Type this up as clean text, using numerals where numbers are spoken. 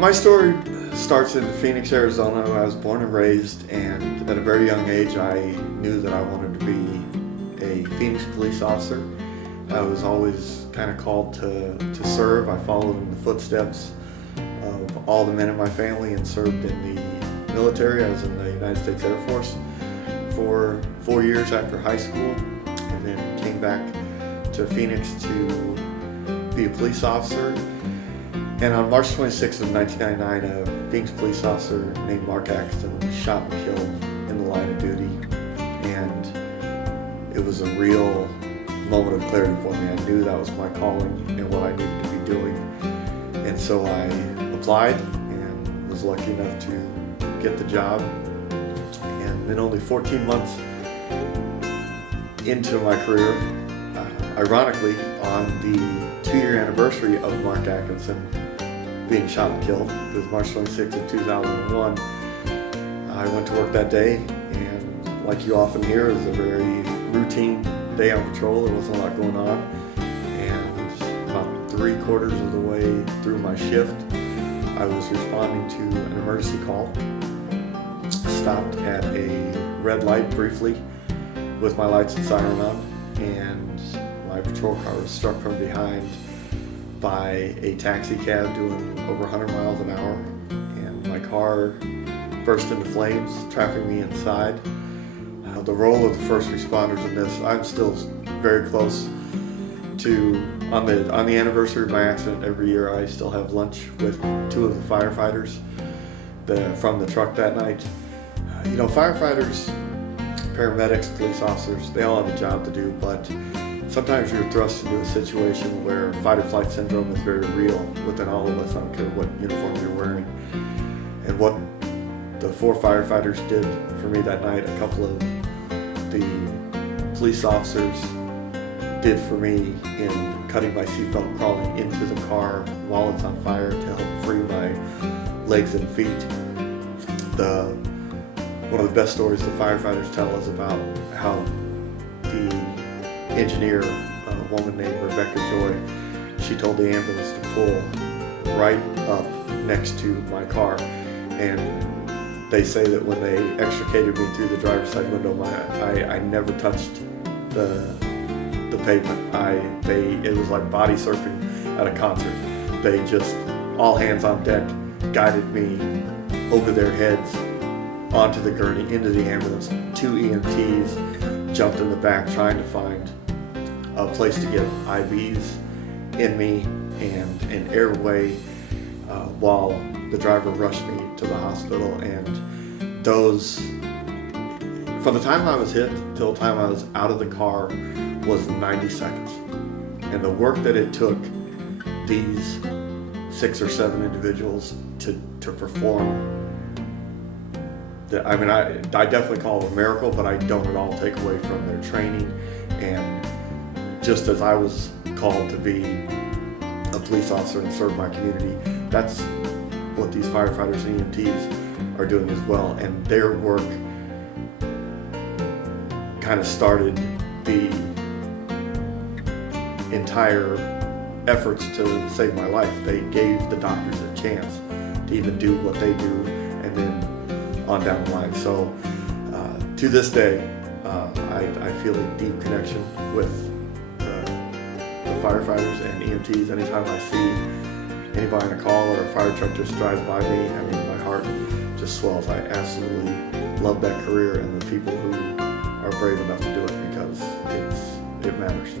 My story starts in Phoenix, Arizona, where I was born and raised, and at a very young age I knew that I wanted to be a Phoenix police officer. I was always kind of called to serve. I followed in the footsteps of all the men in my family and served in the military. I was in the United States Air Force for 4 years after high school, and then came back to Phoenix to be a police officer. And on March 26th of 1999, a Phoenix police officer named Mark Atkinson was shot and killed in the line of duty. And it was a real moment of clarity for me. I knew that was my calling and what I needed to be doing. And so I applied and was lucky enough to get the job. And then only 14 months into my career, ironically, on the 2-year anniversary of Mark Atkinson being shot and killed, it was March 26th of 2001, I went to work that day, and like you often hear, it was a very routine day on patrol. There wasn't a lot going on, and about 3/4 of the way through my shift, I was responding to an emergency call. Stopped at a red light briefly with my lights and siren on, and my patrol car was struck from behind by a taxi cab doing over 100 miles an hour, and my car burst into flames, trapping me inside. The role of the first responders in this, I'm still very close to, on the anniversary of my accident every year, I still have lunch with 2 of the firefighters from the truck that night. Firefighters, paramedics, police officers, they all have a job to do, but sometimes you're thrust into a situation where fight-or-flight syndrome is very real within all of us. I don't care what uniform you're wearing. And what the 4 firefighters did for me that night, a couple of the police officers did for me in cutting my seatbelt, crawling into the car while it's on fire to help free my legs and feet. One of the best stories the firefighters tell is about how the engineer, a woman named Rebecca Joy, she told the ambulance to pull right up next to my car, and they say that when they extricated me through the driver's side window, I never touched the pavement. It was like body surfing at a concert. They just, all hands on deck, guided me over their heads onto the gurney, into the ambulance. 2 EMTs jumped in the back trying to find a place to get IVs in me and an airway while the driver rushed me to the hospital. And from the time I was hit till the time I was out of the car was 90 seconds. And the work that it took these 6 or 7 individuals to perform, I definitely call it a miracle, but I don't at all take away from their training. And just as I was called to be a police officer and serve my community, that's what these firefighters and EMTs are doing as well. And their work kind of started the entire efforts to save my life. They gave the doctors a chance to even do what they do, and then on down the line. So to this day, I feel a deep connection with the firefighters and EMTs. Anytime I see anybody on a call or a fire truck just drives by me, my heart just swells. I absolutely love that career and the people who are brave enough to do it, because it matters.